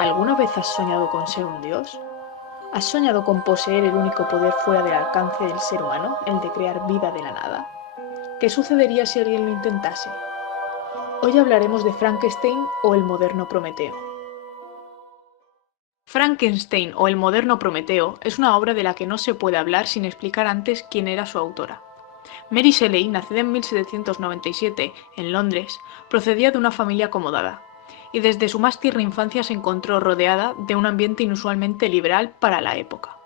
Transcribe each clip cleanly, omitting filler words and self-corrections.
¿Alguna vez has soñado con ser un dios? ¿Has soñado con poseer el único poder fuera del alcance del ser humano, el de crear vida de la nada? ¿Qué sucedería si alguien lo intentase? Hoy hablaremos de Frankenstein o el moderno Prometeo. Frankenstein o el moderno Prometeo es una obra de la que no se puede hablar sin explicar antes quién era su autora. Mary Shelley, nacida en 1797 en Londres, procedía de una familia acomodada, y desde su más tierna infancia se encontró rodeada de un ambiente inusualmente liberal para la época.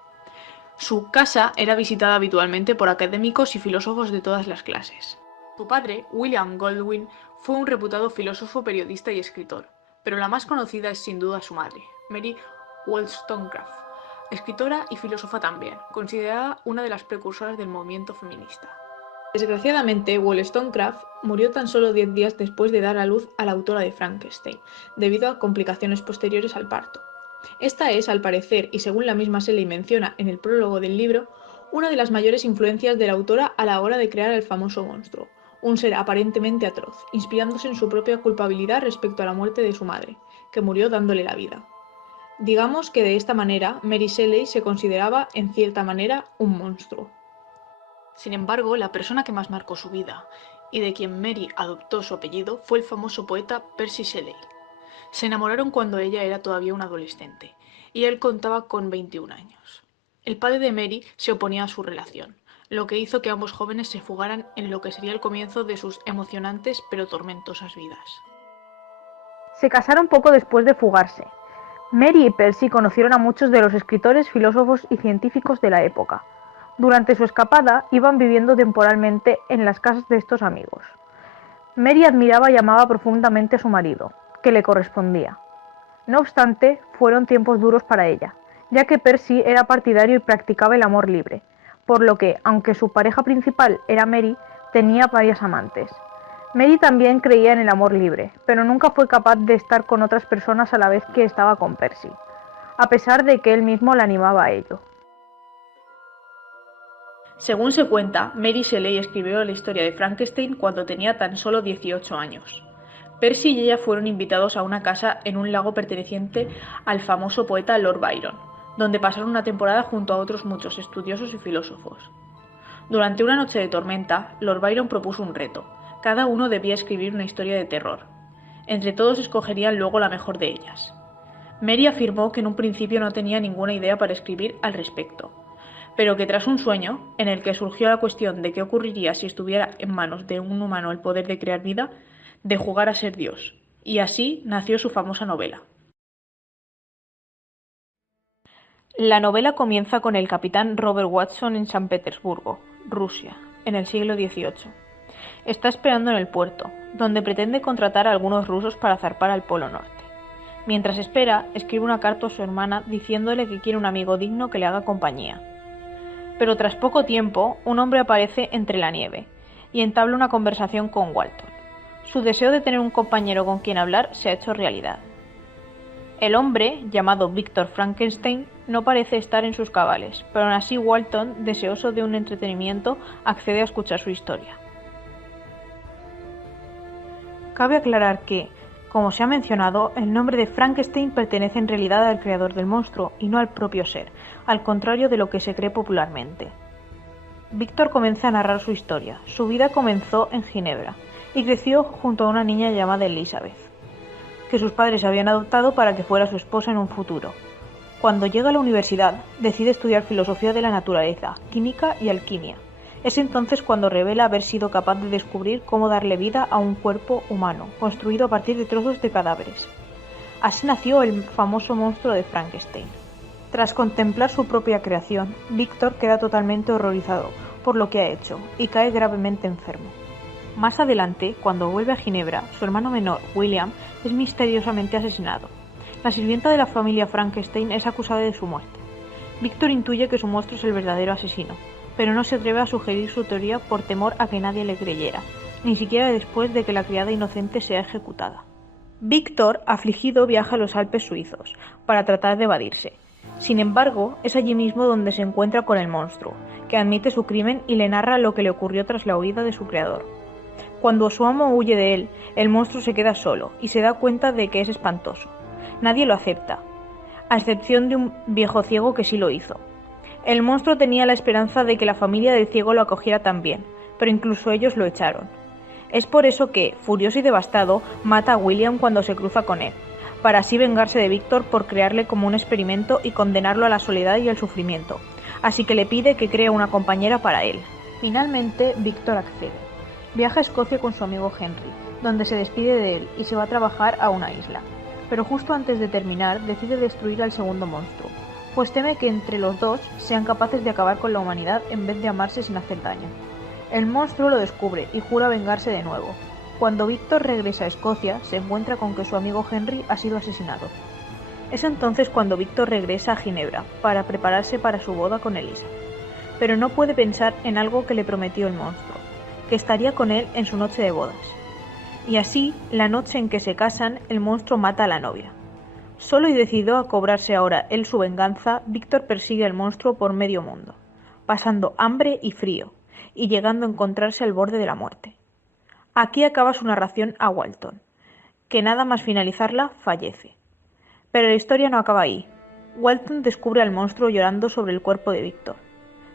Su casa era visitada habitualmente por académicos y filósofos de todas las clases. Su padre, William Goldwyn, fue un reputado filósofo, periodista y escritor, pero la más conocida es sin duda su madre, Mary Wollstonecraft, escritora y filósofa también, considerada una de las precursoras del movimiento feminista. Desgraciadamente, Wollstonecraft murió tan solo 10 días después de dar a luz a la autora de Frankenstein, debido a complicaciones posteriores al parto. Esta es, al parecer, y según la misma Shelley menciona en el prólogo del libro, una de las mayores influencias de la autora a la hora de crear el famoso monstruo, un ser aparentemente atroz, inspirándose en su propia culpabilidad respecto a la muerte de su madre, que murió dándole la vida. Digamos que de esta manera, Mary Shelley se consideraba, en cierta manera, un monstruo. Sin embargo, la persona que más marcó su vida, y de quien Mary adoptó su apellido, fue el famoso poeta Percy Shelley. Se enamoraron cuando ella era todavía una adolescente, y él contaba con 21 años. El padre de Mary se oponía a su relación, lo que hizo que ambos jóvenes se fugaran en lo que sería el comienzo de sus emocionantes pero tormentosas vidas. Se casaron poco después de fugarse. Mary y Percy conocieron a muchos de los escritores, filósofos y científicos de la época. Durante su escapada iban viviendo temporalmente en las casas de estos amigos. Mary admiraba y amaba profundamente a su marido, que le correspondía. No obstante, fueron tiempos duros para ella, ya que Percy era partidario y practicaba el amor libre, por lo que, aunque su pareja principal era Mary, tenía varias amantes. Mary también creía en el amor libre, pero nunca fue capaz de estar con otras personas a la vez que estaba con Percy, a pesar de que él mismo la animaba a ello. Según se cuenta, Mary Shelley escribió la historia de Frankenstein cuando tenía tan solo 18 años. Percy y ella fueron invitados a una casa en un lago perteneciente al famoso poeta Lord Byron, donde pasaron una temporada junto a otros muchos estudiosos y filósofos. Durante una noche de tormenta, Lord Byron propuso un reto. Cada uno debía escribir una historia de terror. Entre todos escogerían luego la mejor de ellas. Mary afirmó que en un principio no tenía ninguna idea para escribir al respecto, pero que tras un sueño, en el que surgió la cuestión de qué ocurriría si estuviera en manos de un humano el poder de crear vida, de jugar a ser Dios, y así nació su famosa novela. La novela comienza con el capitán Robert Watson en San Petersburgo, Rusia, en el siglo XVIII. Está esperando en el puerto, donde pretende contratar a algunos rusos para zarpar al Polo Norte. Mientras espera, escribe una carta a su hermana diciéndole que quiere un amigo digno que le haga compañía. Pero tras poco tiempo, un hombre aparece entre la nieve y entabla una conversación con Walton. Su deseo de tener un compañero con quien hablar se ha hecho realidad. El hombre, llamado Víctor Frankenstein, no parece estar en sus cabales, pero aún así Walton, deseoso de un entretenimiento, accede a escuchar su historia. Cabe aclarar que, como se ha mencionado, el nombre de Frankenstein pertenece en realidad al creador del monstruo y no al propio ser, al contrario de lo que se cree popularmente. Víctor comienza a narrar su historia. Su vida comenzó en Ginebra y creció junto a una niña llamada Elizabeth, que sus padres habían adoptado para que fuera su esposa en un futuro. Cuando llega a la universidad, decide estudiar filosofía de la naturaleza, química y alquimia. Es entonces cuando revela haber sido capaz de descubrir cómo darle vida a un cuerpo humano, construido a partir de trozos de cadáveres. Así nació el famoso monstruo de Frankenstein. Tras contemplar su propia creación, Víctor queda totalmente horrorizado por lo que ha hecho y cae gravemente enfermo. Más adelante, cuando vuelve a Ginebra, su hermano menor, William, es misteriosamente asesinado. La sirvienta de la familia Frankenstein es acusada de su muerte. Víctor intuye que su monstruo es el verdadero asesino, pero no se atreve a sugerir su teoría por temor a que nadie le creyera, ni siquiera después de que la criada inocente sea ejecutada. Víctor, afligido, viaja a los Alpes suizos para tratar de evadirse. Sin embargo, es allí mismo donde se encuentra con el monstruo, que admite su crimen y le narra lo que le ocurrió tras la huida de su creador. Cuando su amo huye de él, el monstruo se queda solo y se da cuenta de que es espantoso. Nadie lo acepta, a excepción de un viejo ciego que sí lo hizo. El monstruo tenía la esperanza de que la familia del ciego lo acogiera también, pero incluso ellos lo echaron. Es por eso que, furioso y devastado, mata a William cuando se cruza con él, para así vengarse de Víctor por crearle como un experimento y condenarlo a la soledad y al sufrimiento, así que le pide que cree una compañera para él. Finalmente, Víctor accede. Viaja a Escocia con su amigo Henry, donde se despide de él y se va a trabajar a una isla. Pero justo antes de terminar, decide destruir al segundo monstruo, pues teme que entre los dos sean capaces de acabar con la humanidad en vez de amarse sin hacer daño. El monstruo lo descubre y jura vengarse de nuevo. Cuando Víctor regresa a Escocia, se encuentra con que su amigo Henry ha sido asesinado. Es entonces cuando Víctor regresa a Ginebra para prepararse para su boda con Elisa. Pero no puede pensar en algo que le prometió el monstruo, que estaría con él en su noche de bodas. Y así, la noche en que se casan, el monstruo mata a la novia. Solo y decidido a cobrarse ahora él su venganza, Víctor persigue al monstruo por medio mundo, pasando hambre y frío, y llegando a encontrarse al borde de la muerte. Aquí acaba su narración a Walton, que nada más finalizarla fallece. Pero la historia no acaba ahí. Walton descubre al monstruo llorando sobre el cuerpo de Víctor,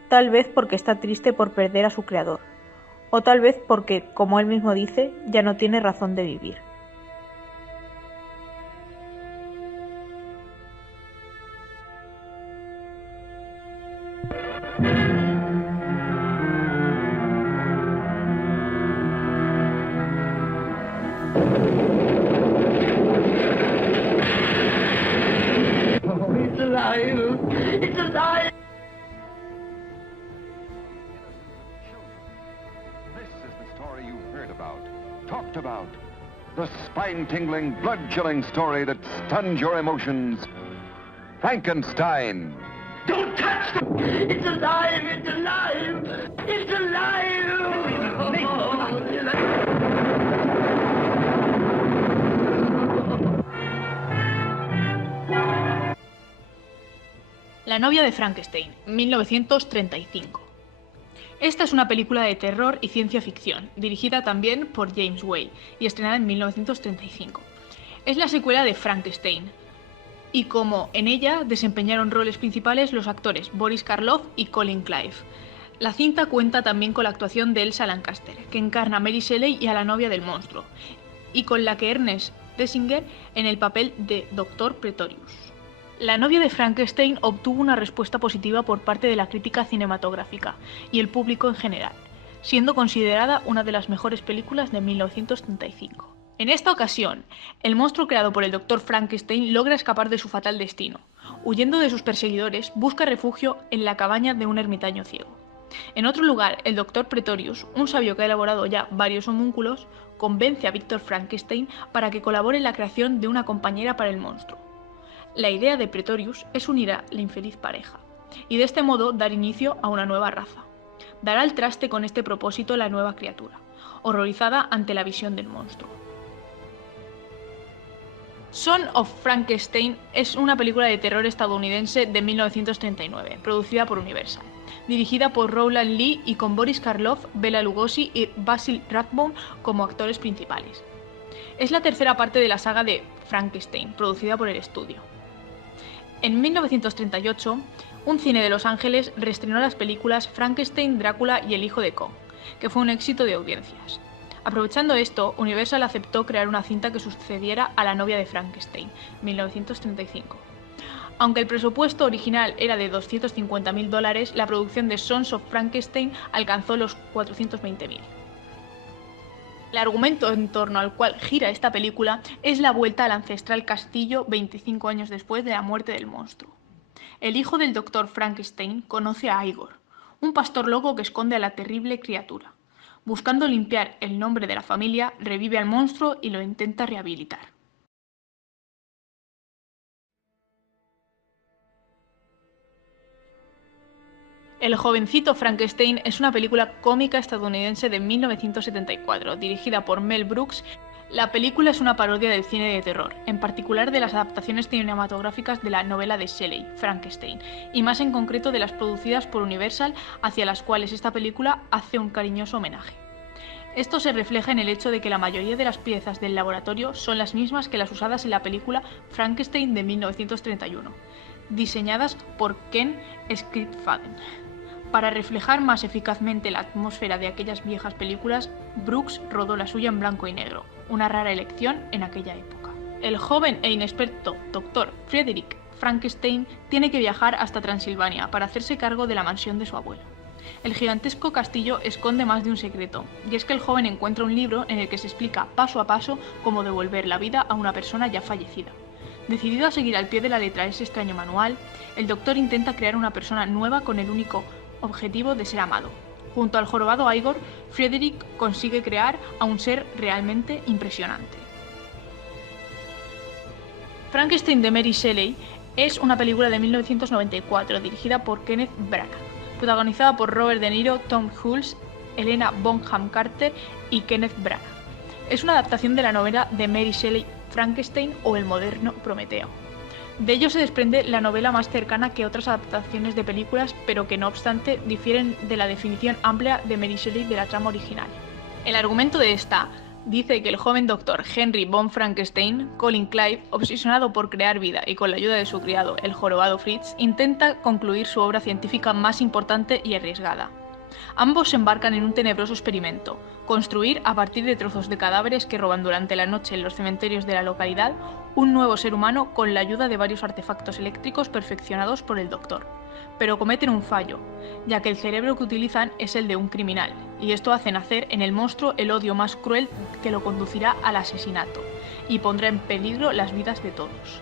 tal vez porque está triste por perder a su creador, o tal vez porque, como él mismo dice, ya no tiene razón de vivir. It's alive! It's alive! This is the story you've heard about, talked about. The spine-tingling, blood-chilling story that stuns your emotions. Frankenstein. Don't touch them! It's alive! It's alive! It's alive! La novia de Frankenstein, 1935. Esta es una película de terror y ciencia ficción, dirigida también por James Whale y estrenada en 1935. Es la secuela de Frankenstein, y como en ella desempeñaron roles principales los actores Boris Karloff y Colin Clive. La cinta cuenta también con la actuación de Elsa Lancaster, que encarna a Mary Shelley y a la novia del monstruo, y con la que Ernest Dessinger en el papel de Dr. Pretorius. La novia de Frankenstein obtuvo una respuesta positiva por parte de la crítica cinematográfica y el público en general, siendo considerada una de las mejores películas de 1935. En esta ocasión, el monstruo creado por el Dr. Frankenstein logra escapar de su fatal destino. Huyendo de sus perseguidores, busca refugio en la cabaña de un ermitaño ciego. En otro lugar, el Dr. Pretorius, un sabio que ha elaborado ya varios homúnculos, convence a Víctor Frankenstein para que colabore en la creación de una compañera para el monstruo. La idea de Pretorius es unir a la infeliz pareja, y de este modo dar inicio a una nueva raza. Dará al traste con este propósito la nueva criatura, horrorizada ante la visión del monstruo. Son of Frankenstein es una película de terror estadounidense de 1939, producida por Universal, dirigida por Rowland Lee y con Boris Karloff, Bela Lugosi y Basil Rathbone como actores principales. Es la tercera parte de la saga de Frankenstein, producida por el estudio. En 1938, un cine de Los Ángeles reestrenó las películas Frankenstein, Drácula y El hijo de Kong, que fue un éxito de audiencias. Aprovechando esto, Universal aceptó crear una cinta que sucediera a La novia de Frankenstein, 1935. Aunque el presupuesto original era de $250.000, la producción de Sons of Frankenstein alcanzó los $420.000. El argumento en torno al cual gira esta película es la vuelta al ancestral castillo 25 años después de la muerte del monstruo. El hijo del Dr. Frankenstein conoce a Igor, un pastor loco que esconde a la terrible criatura. Buscando limpiar el nombre de la familia, revive al monstruo y lo intenta rehabilitar. El jovencito Frankenstein es una película cómica estadounidense de 1974, dirigida por Mel Brooks. La película es una parodia del cine de terror, en particular de las adaptaciones cinematográficas de la novela de Shelley, Frankenstein, y más en concreto de las producidas por Universal, hacia las cuales esta película hace un cariñoso homenaje. Esto se refleja en el hecho de que la mayoría de las piezas del laboratorio son las mismas que las usadas en la película Frankenstein de 1931, diseñadas por Ken Skridfagen. Para reflejar más eficazmente la atmósfera de aquellas viejas películas, Brooks rodó la suya en blanco y negro, una rara elección en aquella época. El joven e inexperto Dr. Frederick Frankenstein tiene que viajar hasta Transilvania para hacerse cargo de la mansión de su abuelo. El gigantesco castillo esconde más de un secreto, y es que el joven encuentra un libro en el que se explica paso a paso cómo devolver la vida a una persona ya fallecida. Decidido a seguir al pie de la letra ese extraño manual, el doctor intenta crear una persona nueva con el único objetivo de ser amado. Junto al jorobado Igor, Frederick consigue crear a un ser realmente impresionante. Frankenstein de Mary Shelley es una película de 1994 dirigida por Kenneth Branagh, protagonizada por Robert De Niro, Tom Hulce, Helena Bonham Carter y Kenneth Branagh. Es una adaptación de la novela de Mary Shelley, Frankenstein o el moderno Prometeo. De ello se desprende la novela más cercana que otras adaptaciones de películas, pero que no obstante difieren de la definición amplia de Mary Shelley de la trama original. El argumento de esta dice que el joven doctor Henry von Frankenstein, Colin Clive, obsesionado por crear vida y con la ayuda de su criado, el jorobado Fritz, intenta concluir su obra científica más importante y arriesgada. Ambos se embarcan en un tenebroso experimento: construir, a partir de trozos de cadáveres que roban durante la noche en los cementerios de la localidad, un nuevo ser humano con la ayuda de varios artefactos eléctricos perfeccionados por el doctor. Pero cometen un fallo, ya que el cerebro que utilizan es el de un criminal, y esto hace nacer en el monstruo el odio más cruel que lo conducirá al asesinato, y pondrá en peligro las vidas de todos.